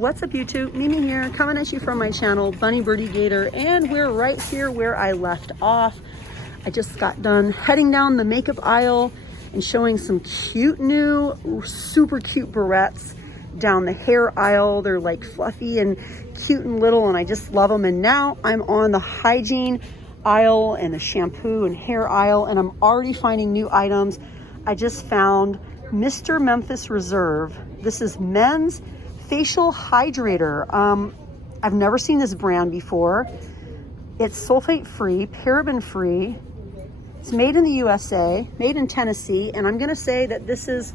What's up YouTube? Mimi here, coming at you from my channel, Bunny Birdie Gator, and we're right here where I left off. I just got done heading down the makeup aisle and showing some cute new, super cute barrettes down the hair aisle. They're like fluffy and cute and little, and I just love them. And now I'm on the hygiene aisle and the shampoo and hair aisle, and I'm already finding new items. I just found Mr. Memphis Reserve. This is men's facial hydrator. I've never seen this brand before. It's sulfate free, paraben free. It's made in the USA, made in Tennessee, and I'm gonna say that this is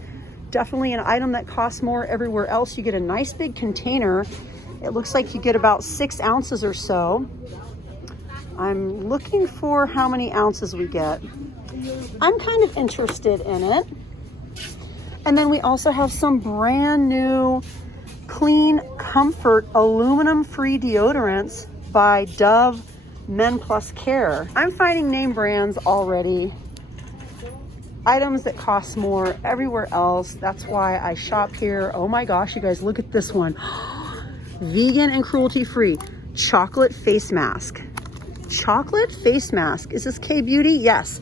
definitely an item that costs more everywhere else. You get a nice big container. It looks like you get about 6 ounces or so. I'm looking for how many ounces we get. I'm kind of interested in it. And then we also have some brand new Clean Comfort aluminum-free deodorants by Dove Men Plus Care. I'm finding name brands already. Items that cost more everywhere else. That's why I shop here. Oh my gosh, you guys, look at this one. Vegan and cruelty-free chocolate face mask. Chocolate face mask. Is this K-Beauty? Yes,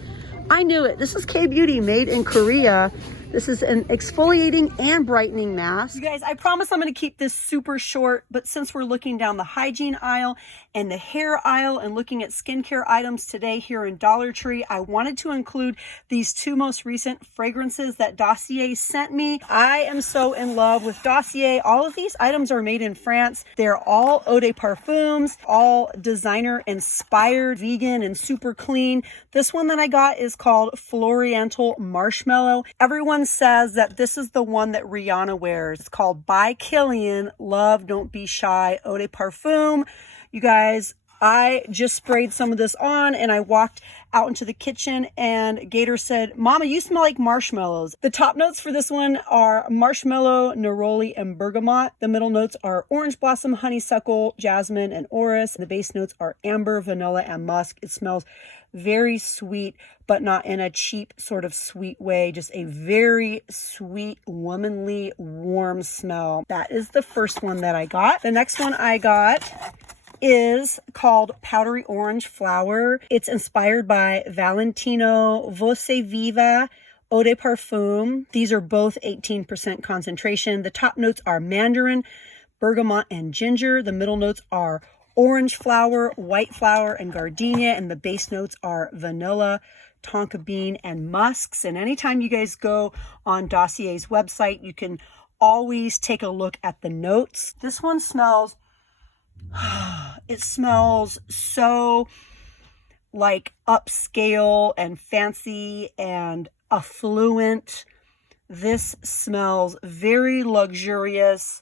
I knew it. This is K-Beauty, made in Korea. This is an exfoliating and brightening mask. You guys, I promise I'm going to keep this super short, but since we're looking down the hygiene aisle and the hair aisle and looking at skincare items today here in Dollar Tree, I wanted to include these 2 most recent fragrances that Dossier sent me. I am so in love with Dossier. All of these items are made in France. They're all eau de parfums, all designer inspired, vegan and super clean. This one that I got is called Floriental Marshmallow. Everyone says that this is the one that Rihanna wears. It's called By Killian Love Don't Be Shy Eau de Parfum. You guys, I just sprayed some of this on and I walked out into the kitchen and Gator said, "Mama, you smell like marshmallows." The top notes for this one are marshmallow, neroli, and bergamot. The middle notes are orange blossom, honeysuckle, jasmine, and orris. The base notes are amber, vanilla, and musk. It smells very sweet, but not in a cheap sort of sweet way. Just a very sweet, womanly, warm smell. That is the first one that I got. The next one I got is called Powdery Orange Flower. It's inspired by Valentino Voce Viva Eau de Parfum. These are both 18% concentration. The top notes are mandarin, bergamot, and ginger. The middle notes are orange flower, white flower, and gardenia, and the base notes are vanilla, tonka bean, and musks. And anytime you guys go on Dossier's website, you can always take a look at the notes. This one smells, it smells so like upscale and fancy and affluent. This smells very luxurious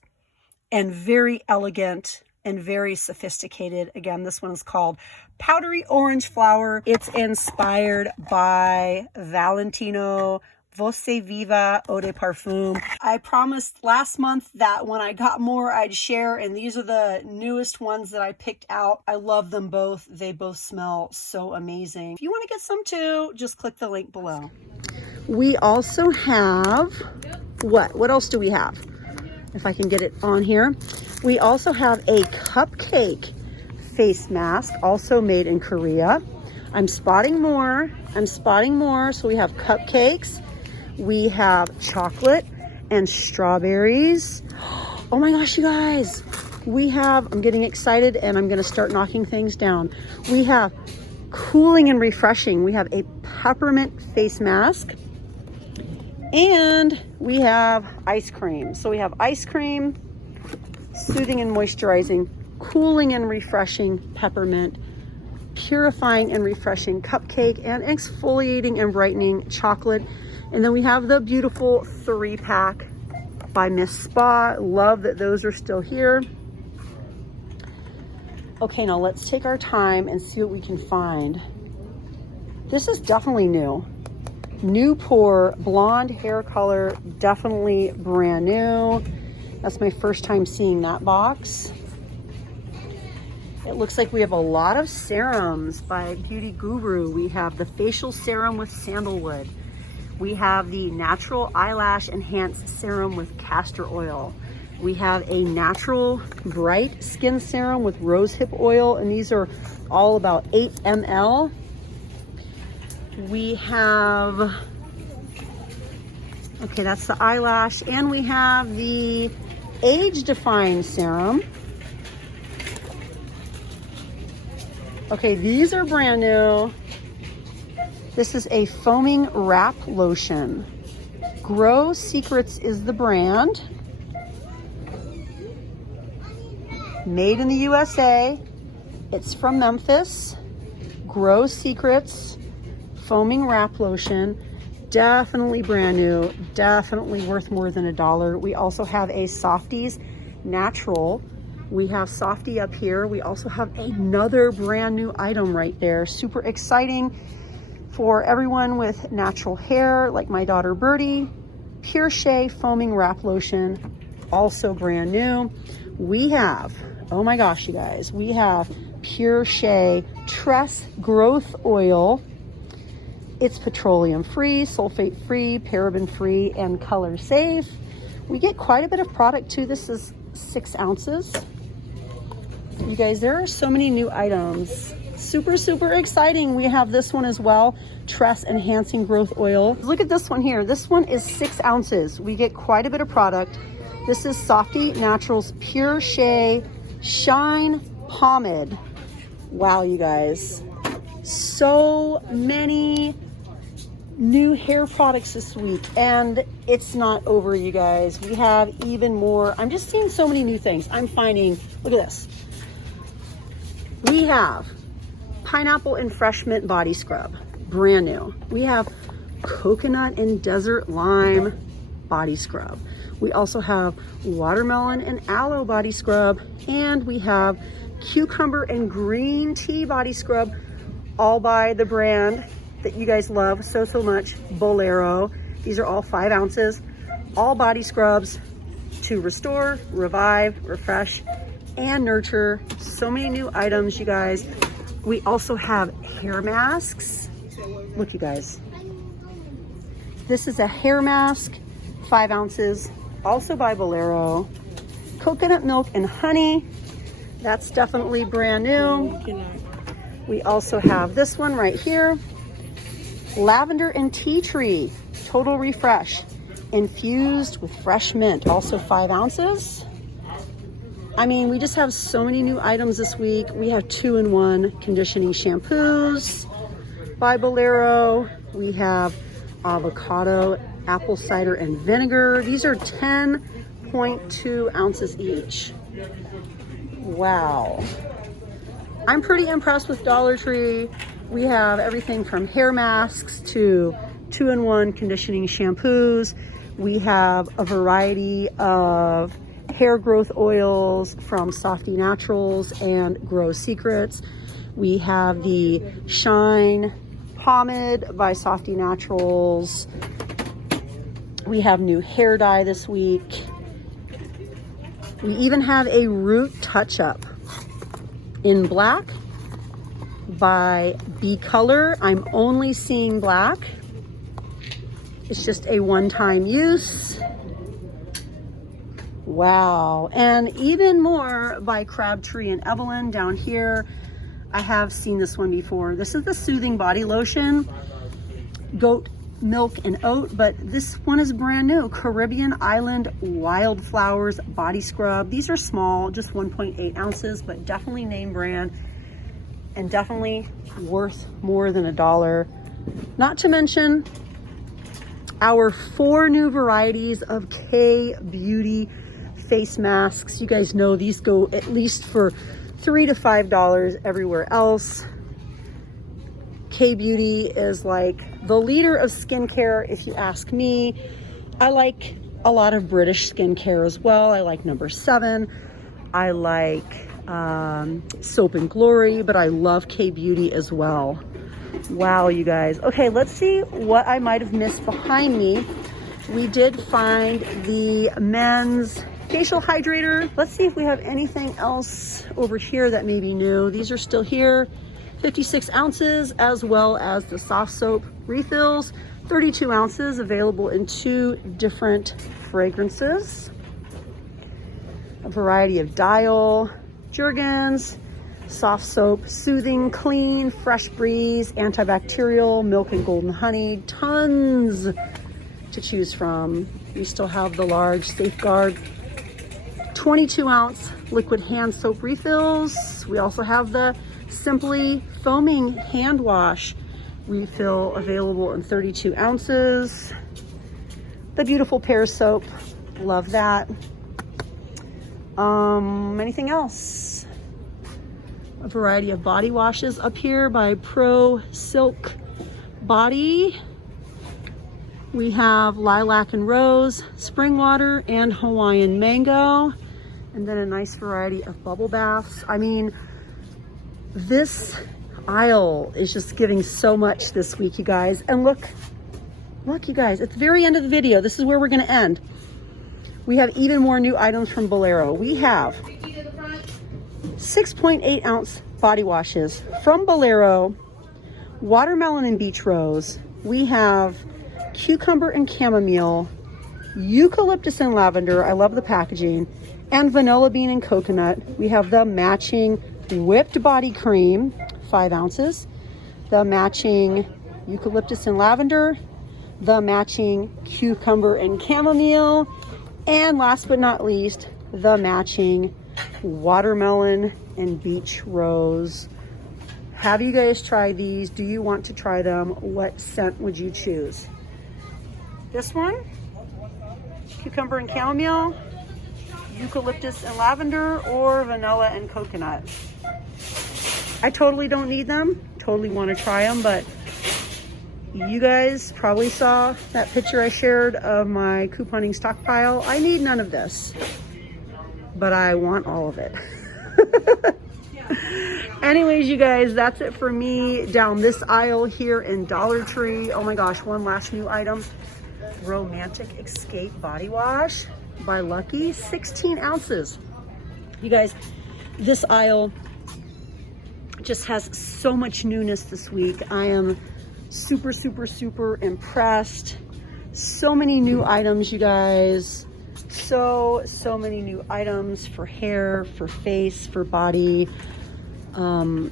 and very elegant and very sophisticated. Again, this one is called Powdery Orange Flower. It's inspired by Valentino Voce Viva Eau de Parfum. I promised last month that when I got more, I'd share, and these are the newest ones that I picked out. I love them both. They both smell so amazing. If you want to get some too, just click the link below. We also have, what else do we have? If I can get it on here. We also have a cupcake face mask, also made in Korea. I'm spotting more. So we have cupcakes. We have chocolate and strawberries. Oh my gosh, you guys. I'm getting excited and I'm gonna start knocking things down. We have cooling and refreshing. We have a peppermint face mask. And we have ice cream. So we have ice cream, soothing and moisturizing, cooling and refreshing peppermint, purifying and refreshing cupcake, and exfoliating and brightening chocolate. And then we have the beautiful 3-pack by Miss Spa. Love that those are still here. Okay, now let's take our time and see what we can find. This is definitely new. New pour, blonde hair color, definitely brand new. That's my first time seeing that box. It looks like we have a lot of serums by Beauty Guru. We have the facial serum with sandalwood. We have the natural eyelash enhanced serum with castor oil. We have a natural bright skin serum with rosehip oil, and these are all about 8 ml. We have, okay, that's the eyelash, and we have the age defying serum. Okay, these are brand new. This is a foaming wrap lotion. Grow Secrets is the brand. Made in the USA. It's from Memphis. Grow Secrets foaming wrap lotion. Definitely brand new. Definitely worth more than $1. We also have a Softies Natural. We have Softy up here. We also have another brand new item right there. Super exciting for everyone with natural hair, like my daughter Birdy. Pure Shea foaming wrap lotion, also brand new. We have, oh my gosh, you guys, we have Pure Shea Tress Growth Oil. It's petroleum free, sulfate free, paraben free, and color safe. We get quite a bit of product too. This is 6 ounces. You guys, there are so many new items. Super, super exciting. We have this one as well, Tress Enhancing Growth Oil. Look at this one here. This one is 6 ounces. We get quite a bit of product. This is Softy Naturals Pure Shea Shine Pomade. Wow, you guys. So many new hair products this week, and it's not over, you guys. We have even more. I'm just seeing so many new things. I'm finding, look at this. We have Pineapple and Fresh Mint Body Scrub, brand new. We have Coconut and Desert Lime Body Scrub. We also have Watermelon and Aloe Body Scrub, and we have Cucumber and Green Tea Body Scrub, all by the brand that you guys love so much, Bolero. These are all 5 ounces, all body scrubs to restore, revive, refresh, and nurture. So many new items, you guys. We also have hair masks. Look, you guys. This is a hair mask, 5 ounces, also by Bolero. Coconut milk and honey. That's definitely brand new. We also have this one right here. Lavender and Tea Tree Total Refresh, infused with fresh mint, also 5 ounces. I mean, we just have so many new items this week. We have 2-in-1 conditioning shampoos by Bolero. We have avocado, apple cider, and vinegar. These are 10.2 ounces each. Wow. I'm pretty impressed with Dollar Tree. We have everything from hair masks to 2-in-1 conditioning shampoos. We have a variety of hair growth oils from Softy Naturals and Grow Secrets. We have the Shine Pomade by Softy Naturals. We have new hair dye this week. We even have a root touch-up in black by B Color. I'm only seeing black. It's just a one-time use. Wow. And even more by Crabtree and Evelyn down here. I have seen this one before. This is the Soothing Body Lotion, goat milk and oat, but this one is brand new. Caribbean Island Wildflowers Body Scrub. These are small, just 1.8 ounces, but definitely name brand and definitely worth more than $1. Not to mention our 4 new varieties of K Beauty face masks. You guys know these go at least for $3 to $5 everywhere else. K Beauty is like the leader of skincare, if you ask me. I like a lot of British skincare as well. I like No. 7. I like Soap and Glory, but I love K Beauty as well. Wow, you guys. Okay, let's see what I might have missed behind me. We did find the men's facial hydrator. Let's see if we have anything else over here that may be new. These are still here. 56 ounces, as well as the soft soap refills, 32 ounces, available in 2 different fragrances. a variety of Dial, Jergens, soft soap, soothing, clean, fresh breeze, antibacterial, milk and golden honey, tons to choose from. We still have the large Safeguard 22-ounce liquid hand soap refills. We also have the Simply foaming hand wash refill available in 32 ounces. The beautiful pear soap, love that. Anything else? A variety of body washes up here by Pro Silk Body. We have lilac and rose, spring water, and Hawaiian mango. And then a nice variety of bubble baths. I mean, this aisle is just giving so much this week, you guys. And look you guys, at the very end of the video, this is where we're gonna end. We have even more new items from Bolero. We have 6.8 ounce body washes from Bolero, watermelon and beach rose. We have cucumber and chamomile, eucalyptus and lavender, I love the packaging, and vanilla bean and coconut. We have the matching whipped body cream, 5 ounces, the matching eucalyptus and lavender, the matching cucumber and chamomile, and last but not least, the matching watermelon and beach rose. Have you guys tried these? Do you want to try them? What scent would you choose? This one, cucumber and chamomile, eucalyptus and lavender, or vanilla and coconut? I totally don't need them, totally want to try them, but you guys probably saw that picture I shared of my couponing stockpile. I need none of this, but I want all of it. Anyways, you guys, that's it for me down this aisle here in Dollar Tree. Oh my gosh, one last new item. Romantic Escape Body Wash by Lucky, 16 ounces. You guys, this aisle just has so much newness this week. I am super, super, super impressed. So many new items, you guys. So many new items for hair, for face, for body,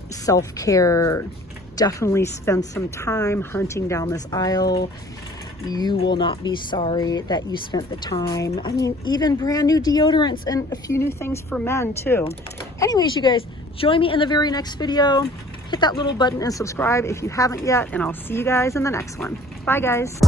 self-care. Definitely spend some time hunting down this aisle. You will not be sorry that you spent the time. I mean, even brand new deodorants and a few new things for men too. Anyways, you guys, join me in the very next video. Hit that little button and subscribe if you haven't yet, and I'll see you guys in the next one. Bye, guys.